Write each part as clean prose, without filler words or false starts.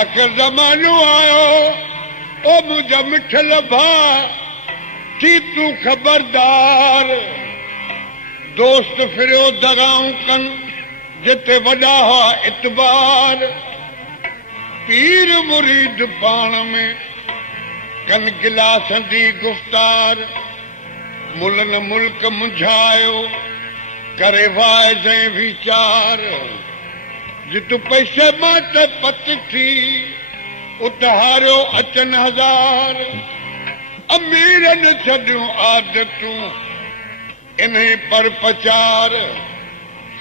आखिर ज़मानो आयो ओ मुंहिंजा मिठल भाउ थी तूं ख़बरदार दोस्त फिरियो दगाऊं कन जिते वॾा हुआ इतबार पीर मुरीद पाण में कन गिलासनि जी गुफ़्तार मुल्हनि मुल्क मुंझायो करे वाइज़ वीचार जितु पैसे मां त पत थी उतहारियो अचनि हज़ार अमीरनि छॾियूं आदतूं इन पर पचार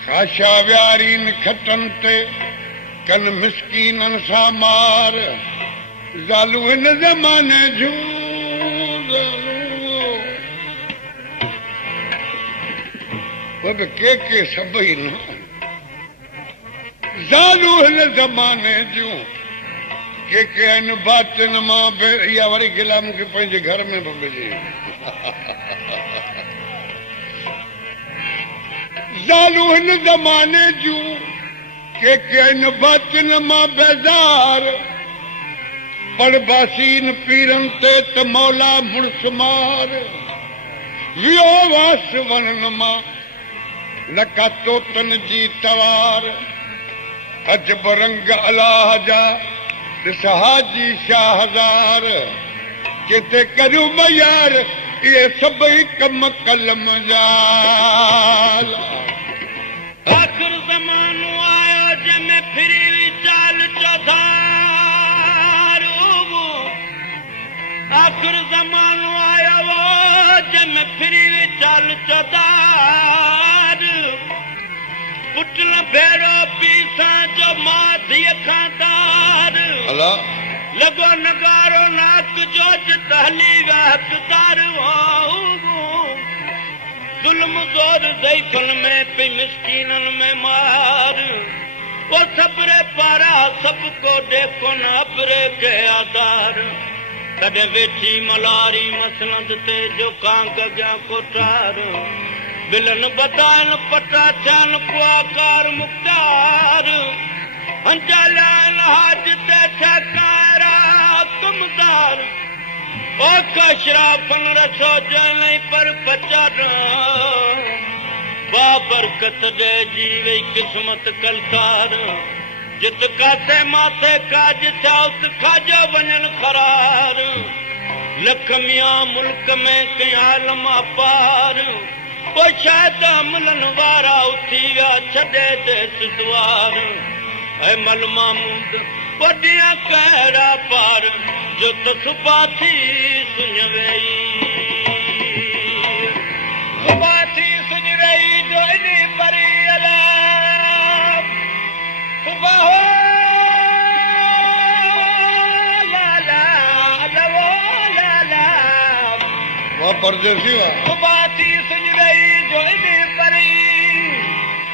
खाशा वियारीन खटनि ते कन मिसकीननि सां मार ज़ालू हिन ज़माने जूं के सभई न ज़ालू हिन ज़माने जूं के आहिनि बातिन मां इहा वरी गिला मूंखे पंहिंजे घर में बि मिले ज़ालू हिन ज़माने जूं के आहिनि बातिन मां बेज़ार पड़बासीन पीरनि ते त मौला मुड़स मार वियो वास वणन मां लका तोतन जी तवार अजब रंग अलाह जा ॾिस हाजी शाहज़ार किथे करियूं मयार इहे सभई कम कलम जा आख़िर ज़मानो आयो जंहिंमें फिरी चाल चौधार आख़िर ज़मानो आयो जंहिंमें फिरी चाल चौधार पुटल भेड़ो पीसां जो मां धीअ खां दार लॻो नगारो नाक जो हली विया हक़दार ज़ुल्म ज़ोर ज़ईफ़नि में पई मिसकीननि में मार वो सब्रे पारा सभु को ॾेको न अबरे खे आधार तॾहिं वेठी मलारी मसनद ते जो कांग अॻियां कोठार बिलन बदान पटा थियन कुआकार मुख्तार अंजालन हाज ते ठकारा कमदार ओ कशराफन रसो जलई पर पचार बाबरकत दे जीवे किस्मत कलतार जित कासे माथे काज चाउत खाजो वञन खरार लखमिया मुल्क में कई आलम पार वो शायद मिलन वारा उथी विया छॾे देस द्वार ऐं मल मामूद वॾिया कहिड़ा पार जो त सुबा थी सुञ वई सुबा थी सुञ वई जो इनी परी अलाम सुबा हो लाला लवो लाला वो परदेसी हुआ सुबा थी सुञ वई जो इनी परी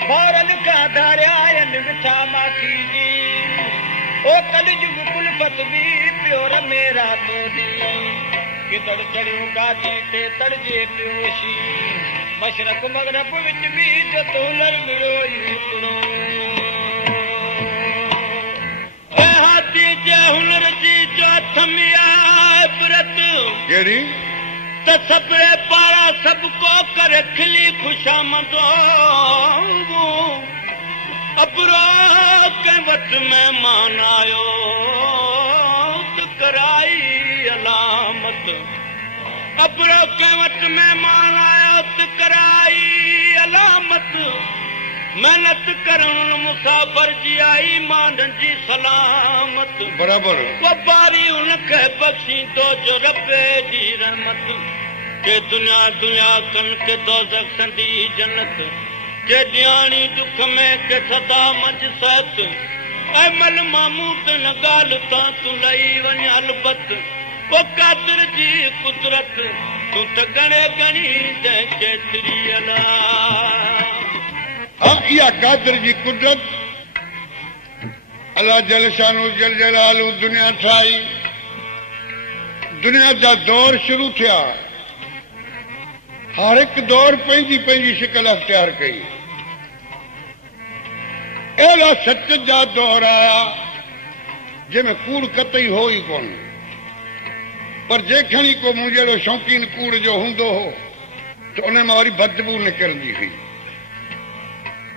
फौरन का धारिया विछा माखी जी ओ कलयुग कुलपत भी प्योर मेरा तो दी किधर चढ़ियूं गाजी ते तड़जे प्योशी मशरक मगरब विच भी जो तोलर मिलो इतनो ए हाथी जे हुनर जी जो थमिया इबरत केड़ी त सबरे पारा सबको करे खिली खुशामदो अबरो के वट मेहमान आयो त कराई अलामत अबरो के वट मेहमान आयो त कराई अलामत मेहनत करण मुसाफिर जी आई माननि जी सलामत बराबरि वपारी उनखे बख़्शींदो जो रबे जी रहमत के दुनिया दुनिया कन के दोज़ख संदी जन्नत के ॾियाणी दुख में के सदा मंझ सत ऐं मल मामू ते न ॻाल्हि तां तूं लही वञ अलबत ओ कादिर जी कुदरत तूं त गणे गणी दे केतिरी अला हाँ इहा कादिर जी कुदरत अल्लाह जल शानो जल जलालू दुनिया ठाही दुनिया जा दौर शुरू थिया हर एक दौर पंहिंजी पंहिंजी शिकल अख्तियार कई अहिड़ा सच जा दौर आया जंहिंमें कूड़ कतई हो ई कोन पर जेखणी को मूं जहिड़ो शौक़ीन कूड़ जो हूंदो हो त उन मां वरी बदबू निकिरंदी हुई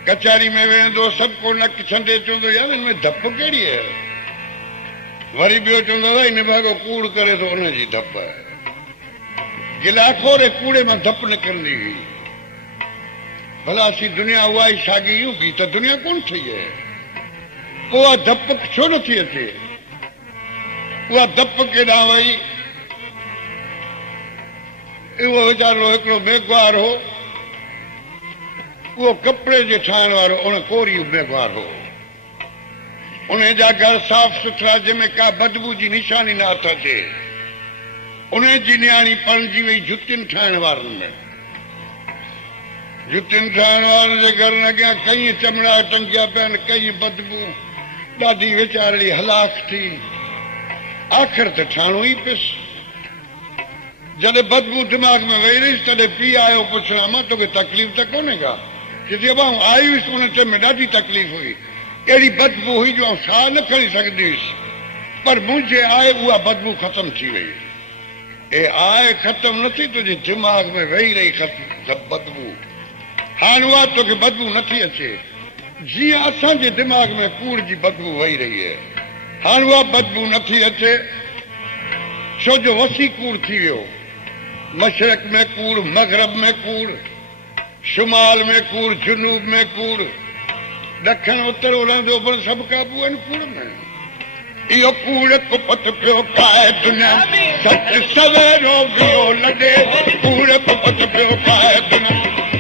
कचहरी में वेंदो सभु को नक छंडे चवंदो यार हिनमें धप कहिड़ी आहे वरी ॿियो चवंदो हिन भाॻो कूड़ करे थो उनजी धप आहे गिलाखोरे कूड़े मां धप निकिरंदी हुई भला असीं दुनिया उहा ई साॻी हुई त दुनिया कोन ठही आहे उहा धप छो नथी अचे उहा धप केॾां वई उहो वीचारो हिकिड़ो मेघवार हो उहो कपिड़े जे ठाहिण वारो उन कोरी मेघवार हो उन जा घर साफ़ सुथरा जंहिंमें का बदबू जी निशानी न हथ अचे उन जी नियाणी पणिजी वई जुतियुनि ठाहिण वारनि में जुतियुनि ठाहिण वारनि जे घर अॻियां कई चमड़ा टंगिया पिया आहिनि कई बदबू ॾाढी वीचारड़ी हलाक थी आख़िर त ठाहिणो ई पियुसि जॾहिं बदबू दिमाग़ में वेही रहीसि तॾहिं पीउ आयो पुछण मां तोखे तकलीफ़ त कोन्हे का चइजे भाउ आई हुअसि उन टाइम में ॾाढी तकलीफ़ हुई अहिड़ी बदबू हुई जो साह न खणी सघंदी हुअसि पर मुंहिंजे आहे उहा बदबू ख़तम थी वई ए आहे ख़तम नथी तुंहिंजे दिमाग़ में वेही रही बदबू हाणे उहा तोखे बदबू नथी अचे जीअं असांजे दिमाग़ में कूड़ जी बदबू वेही रही आहे हाणे उहा बदबू नथी अचे छो जो वसी कूड़ थी वियो मशरक में कूड़ मगरब में कूड़ शुमाल में कूड़ जुनूब में कूड़ ॾखण उत्तर ओलहंदो ओभर सभु क़ाबू आहिनि कूड़ में इहो कूड़ कुपत पियो पाए दुनिया सच सवेरो वियो लॾे कूड़ कुपत पियो पाए दुनिया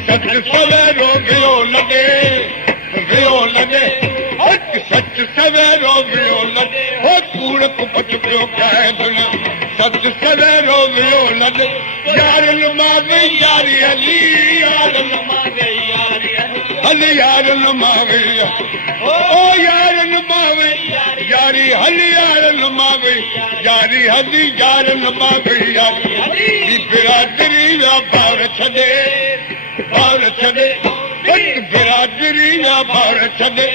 सच सवेरो वियो लॾे सच सवेरो वियो लॾे हो कूड़ कुपत पियो पाए दुनिया सच सवेरो वियो लॾे यारनि मां वई यारी हली यारनि मां वई यारी हली यारनि मां वई ओ यारनि मां वई यारी हली यारनि मां वई यारी हली यारनि मां वई यारी बिरादरी जा भाउर छॾे बिरादरी जा भाउर छॾे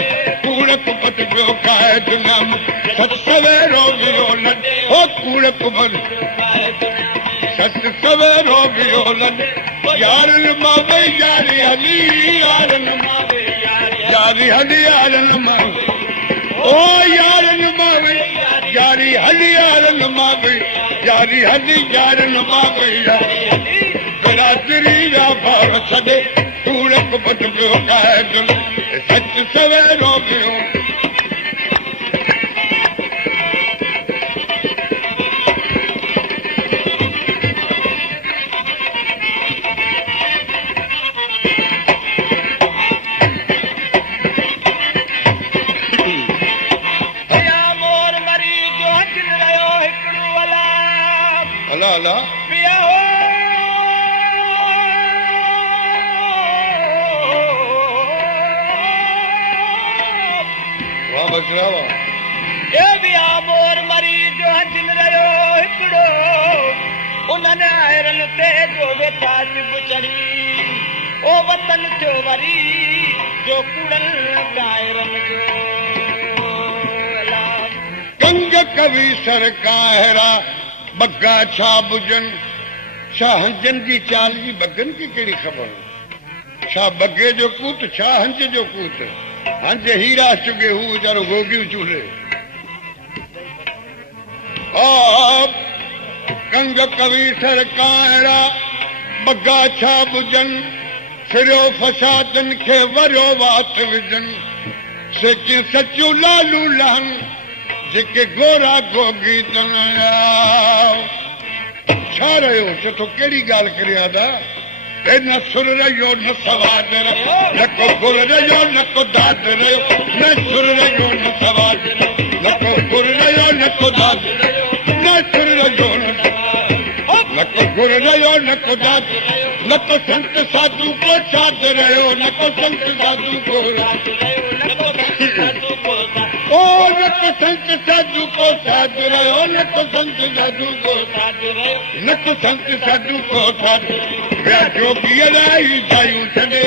कूड़ कुपत पियो खाए दुनिया में सच सवेरो वियो लॾे हो कूड़ कुपत सच सवेरो वियो लॾे यारनि मां वई यारी हली यारनि मां वई यारी हली यारनि मां ओ यारनि मां वई यारी हली यारनि मां वई यारी हली यारनि मां वई बिरादरी जा भाउर छॾे कूड़ कुपत पियो खाए दुनिया सच सवेरो वियो कवि सरकारा बग्गा छा बुझनि छा हंजनि जी चाल जी बगनि खे कहिड़ी ख़बर छा बगे जो कूत छा हंज जो कूत हंज हीरा चुगे हू वीचारो गोगियूं चूल्हे कंग कवि सरकारा बग्गा छा बुझनि फिरियो फसादनि खे वरियो वात विझनि सेके सचो लालू लहन जेके गोरा गोगी छा रहियो चथो कहिड़ी ॻाल्हि करियां था न सुर रहियो न सवाद रहियो न को गुर रहियो न को दाद रहियो न सुर रहियो न सवाद न को गुर रहियो न को दाद न सुर रहियो न को गुर रहियो न को दाद न को संत साधु को साध रहियो न को संत साधु को ओ न को संत साधु को साध रहियो न को संत साधु को न को संत साधु को साध जोगी अलाई जायूं छॾे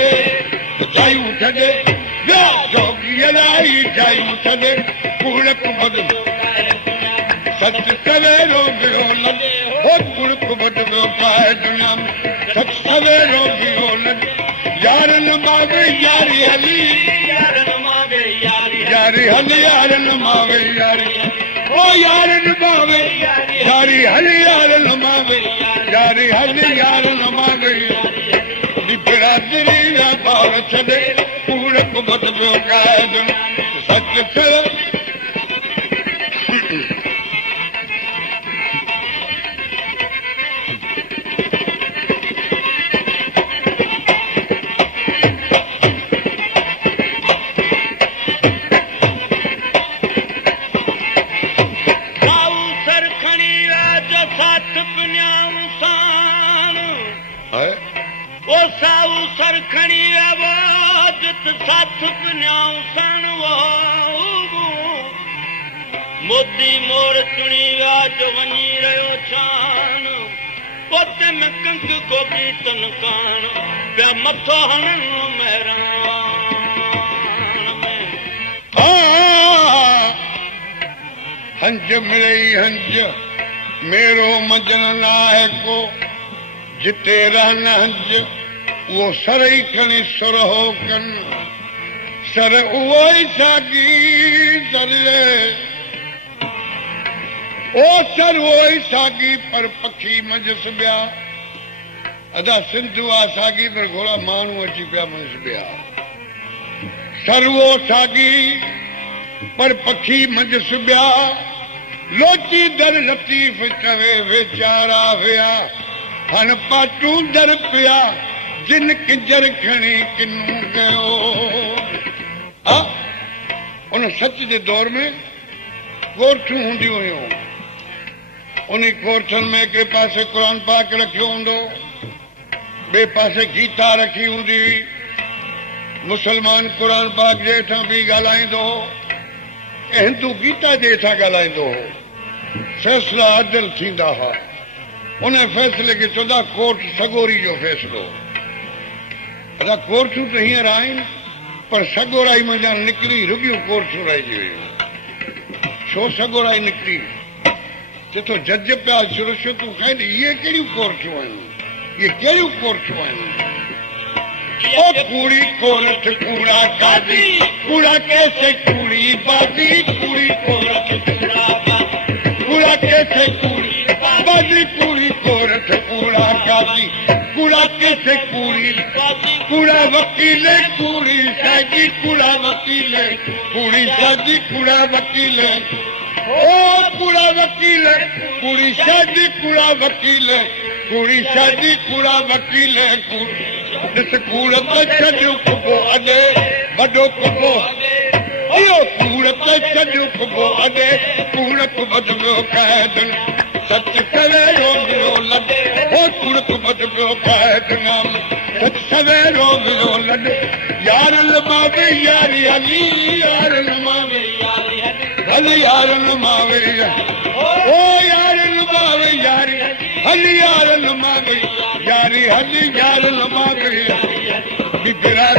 ॿिया जोगी अलाई जायूं छॾे कुड़क बदलो सच सवेरो बियो लॾे हो कुड़क बदलो पाए दुनिया में सच सवेरो बियो लॾे यारनि मावे यारी हली यारनि मावे यारी हली यारनि मावे यारी ओ यारनि मावे यारी हली यारनि मावे यारी हली यारनि मावे बिरादरी जा भाव छॾे कूड़क बदलो क़ाइद सच थियो मोती मोर चुणी विया जो वञी रहियो छान पोते में कंक गोगी तन कान पिया मथो हणन महिरान में हंज मिड़ई हंज मेरो मंजन न आहे को जिते रहन हंज उहो सर ई खणी सुरहो कन सर उहो ई साॻी सरे ओ सर उहो ई साॻी पर पखी मंझि सुबिया अदा सिंधु आ साॻी पर घोड़ा माण्हू अची पिया मंझि सुबिया सर उहो साॻी पर पखी मंझि सुबिया लोची दर लतीफ़ चवे वेचारा विया हण पाटू दर पिया जिन किंजर खणी किनू कयो उन सच जे दौर में कोठियूं हूंदियूं हुयूं उन कोठन में हिकिड़े पासे क़ुर पाक रखियो हूंदो ॿिए पासे गीता रखी हूंदी मुसलमान क़ुर पाक जे हेठां बि ॻाल्हाईंदो हो ऐं हिंदू गीता जे हेठां ॻाल्हाईंदो हो फ़ैसिला अदल थींदा हुआ उन फ़ैसिले खे चवंदा कोर्ट सगोरी जो फ़ैसिलो अदा कोर्टूं त हींअर आहिनि पर सगोराई मंझां निकिरी रुॻियूं कोर्टूं रहिजी हुयूं छो सगोराई निकिरी चथो जज पिया रिश्वतूं खाइनि इहे कहिड़ियूं कोर्टूं आहिनि इहे कहिड़ियूं कोर्टूं आहिनि ओ कूड़ी कोरठ कूड़ा कादी कूड़ा कैसे कूड़ी बादी कूड़ी कोरठ कूड़ा कैसे कूड़ी बादी कूड़ी कोरठ कूड़ा कादी कूड़ा कैसे कूड़ी कूड़ा वकील कूड़ी सागी कूड़ा वकील कूड़ी सागी कूड़ा वकील ओ कूड़ा वकील कूड़ी शादी कूड़ा वकील कूड़ी शादी कूड़ा वकील ॾिस कूड़ ते छॾियो कुबो अॾे वॾो कुबो इहो कूड़ ते छॾियो कुबो अॾे कूड़ बदलियो क़ैद सच सवेरो वियो लॾे ओ कूड़ बदलियो क़ैद नाम सच सवेरो वियो लॾे यारन मावे यारी हली यारन मावे यारी हली यारन मावे ओ यारन मावे यारी हली यारन मावे यारी हली यारन मावे बिगड़ा